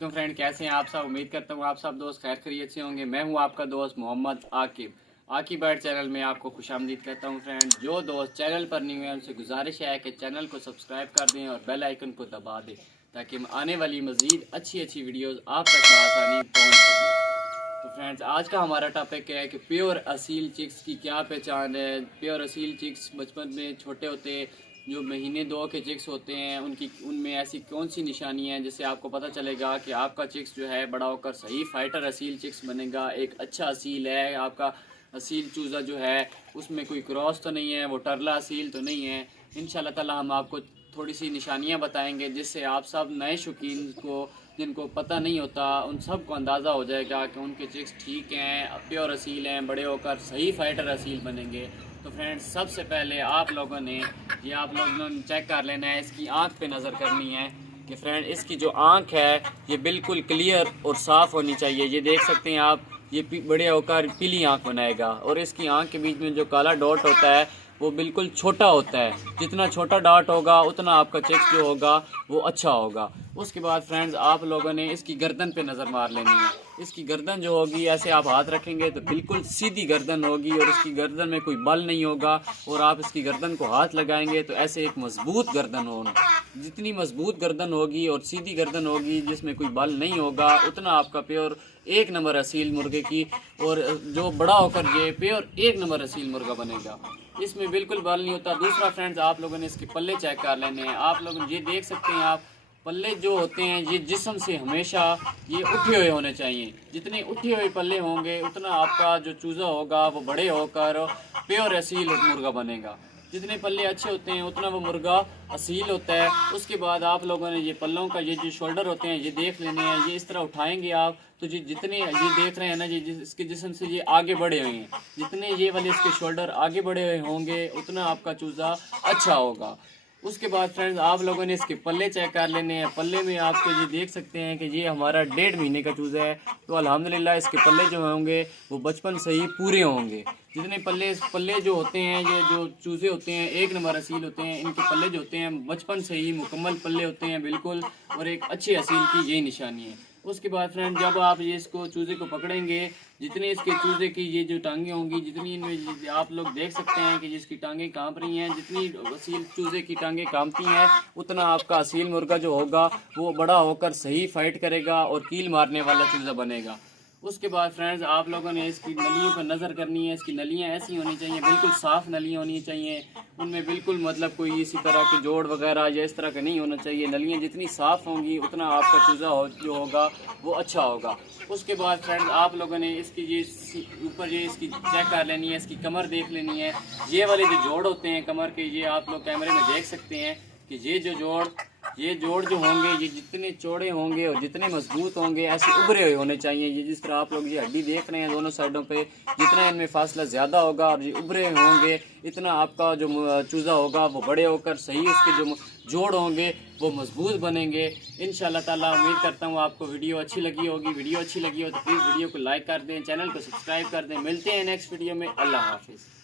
तो फ्रेंड कैसे हैं आप सब। उम्मीद करता हूँ आप सब दोस्त खैर खैरियत से होंगे। मैं हूँ आपका दोस्त मोहम्मद आकिब। आकिब बर्ड चैनल में आपको खुशामदीद कहता हूँ। फ्रेंड जो दोस्त चैनल पर न्यू है उनसे गुजारिश है कि चैनल को सब्सक्राइब कर दें और बेल आइकन को दबा दें ताकि आने वाली मज़ीद अच्छी वीडियोज़ आप तक बआसानी पहुँच सकें। तो फ्रेंड्स आज का हमारा टॉपिक है कि प्योर असील चिक्स की क्या पहचान है। प्योर असील चिक्स बचपन में छोटे होते जो महीने दो के चिक्स होते हैं उनमें ऐसी कौन सी निशानियाँ हैं जिससे आपको पता चलेगा कि आपका चिक्स जो है बड़ा होकर सही फाइटर असील चिक्स बनेगा, एक अच्छा असील है। आपका असील चूज़ा जो है उसमें कोई क्रॉस तो नहीं है, वो टरला असील तो नहीं है। इंशाल्लाह ताला हम आपको थोड़ी सी निशानियाँ बताएंगे जिससे आप सब नए शौकीन को जिनको पता नहीं होता उन सब को अंदाज़ा हो जाएगा कि उनके चिक्स ठीक हैं, प्योर असील हैं, बड़े होकर सही फाइटर असील बनेंगे। तो फ्रेंड्स सबसे पहले आप लोगों ने चेक कर लेना है, इसकी आँख पे नज़र करनी है कि फ्रेंड इसकी जो आँख है ये बिल्कुल क्लियर और साफ़ होनी चाहिए। ये देख सकते हैं आप, ये बड़े होकर पीली आँख बनाएगा और इसकी आँख के बीच में जो काला डॉट होता है वो बिल्कुल छोटा होता है। जितना छोटा डॉट होगा उतना आपका चिक्स जो होगा वो अच्छा होगा। उसके बाद फ्रेंड्स आप लोगों ने इसकी गर्दन पे नज़र मार लेनी है। इसकी गर्दन जो होगी ऐसे आप हाथ रखेंगे तो बिल्कुल सीधी गर्दन होगी और इसकी गर्दन में कोई बल नहीं होगा और आप इसकी गर्दन को हाथ लगाएंगे तो ऐसे एक मजबूत गर्दन होगी। जितनी मजबूत गर्दन होगी और सीधी गर्दन होगी जिसमें कोई बल नहीं होगा उतना आपका प्योर एक नंबर असील मुर्गे की और जो बड़ा होकर ये प्योर एक नंबर असील मुर्गा बनेगा। इसमें बिल्कुल बल नहीं होता। दूसरा फ्रेंड्स आप लोगों ने इसके पल्ले चेक कर लेने हैं। आप लोग ये देख सकते हैं, आप पल्ले जो होते हैं ये जिस्म से हमेशा ये उठे हुए होने चाहिए। जितने उठे हुए पल्ले होंगे उतना आपका जो चूज़ा होगा वो बड़े होकर प्योर असील मुर्गा बनेगा। जितने पल्ले अच्छे होते हैं उतना वो मुर्गा असील होता है। उसके बाद आप लोगों ने ये पल्लों का ये जो शोल्डर होते हैं ये देख लेने हैं। ये इस तरह उठाएंगे आप तो जी जितने ये देख रहे हैं ना जी इसके जिस्म से ये आगे बढ़े हुए हैं, जितने ये वाले इसके शोल्डर आगे बढ़े हुए होंगे उतना आपका चूज़ा अच्छा होगा। उसके बाद फ्रेंड्स आप लोगों ने इसके पल्ले चेक कर लेने हैं। पल्ले में आपको ये देख सकते हैं कि ये हमारा 1.5 महीने का चूज़ा है तो अल्हम्दुलिल्लाह इसके पल्ले जो होंगे वो बचपन से ही पूरे होंगे। जितने पल्ले जो होते हैं ये जो चूज़े होते हैं एक नंबर असील होते हैं, इनके पल्ले जो होते हैं बचपन से ही मुकम्मल पल्ले होते हैं बिल्कुल, और एक अच्छे असील की यही निशानी है। उसके बाद फ्रेंड जब आप ये इसको चूज़े को पकड़ेंगे, जितनी इसके चूज़े की ये जो टांगें होंगी, जितनी इनमें आप लोग देख सकते हैं कि जिसकी टांगें कांप रही हैं, जितनी असील चूज़े की टांगें कांपती हैं उतना आपका असील मुर्गा जो होगा वो बड़ा होकर सही फाइट करेगा और कील मारने वाला चूज़ा बनेगा। उसके बाद फ्रेंड्स आप लोगों ने इसकी नलियों पर नज़र करनी है। इसकी नलियाँ ऐसी होनी चाहिए, बिल्कुल साफ़ नलियाँ होनी चाहिए। उनमें बिल्कुल मतलब कोई इसी तरह के जोड़ वगैरह या इस तरह का नहीं होना चाहिए। नलियाँ जितनी साफ़ होंगी उतना आपका चूज़ा जो होगा वो अच्छा होगा। उसके बाद फ्रेंड्स आप लोगों ने इसकी ये ऊपर ये इसकी चेक कर लेनी है, इसकी कमर देख लेनी है। ये वाले जो जोड़ होते हैं कमर के, ये आप लोग कैमरे में देख सकते हैं कि ये जोड़ जो होंगे ये जितने चौड़े होंगे और जितने मजबूत होंगे ऐसे उभरे हुए होने चाहिए। ये जिस तरह आप लोग ये हड्डी देख रहे हैं दोनों साइडों पे, जितना इनमें फासला ज़्यादा होगा और ये उभरे हुए होंगे इतना आपका जो चूज़ा होगा वो बड़े होकर सही उसके जो जोड़ होंगे वो मजबूत बनेंगे। इंशाल्लाह ताला उम्मीद करता हूँ आपको वीडियो अच्छी लगी होगी। वीडियो अच्छी लगी हो तो प्लीज़ वीडियो को लाइक कर दें, चैनल को सब्सक्राइब कर दें। मिलते हैं नेक्स्ट वीडियो में। अल्लाह हाफिज़।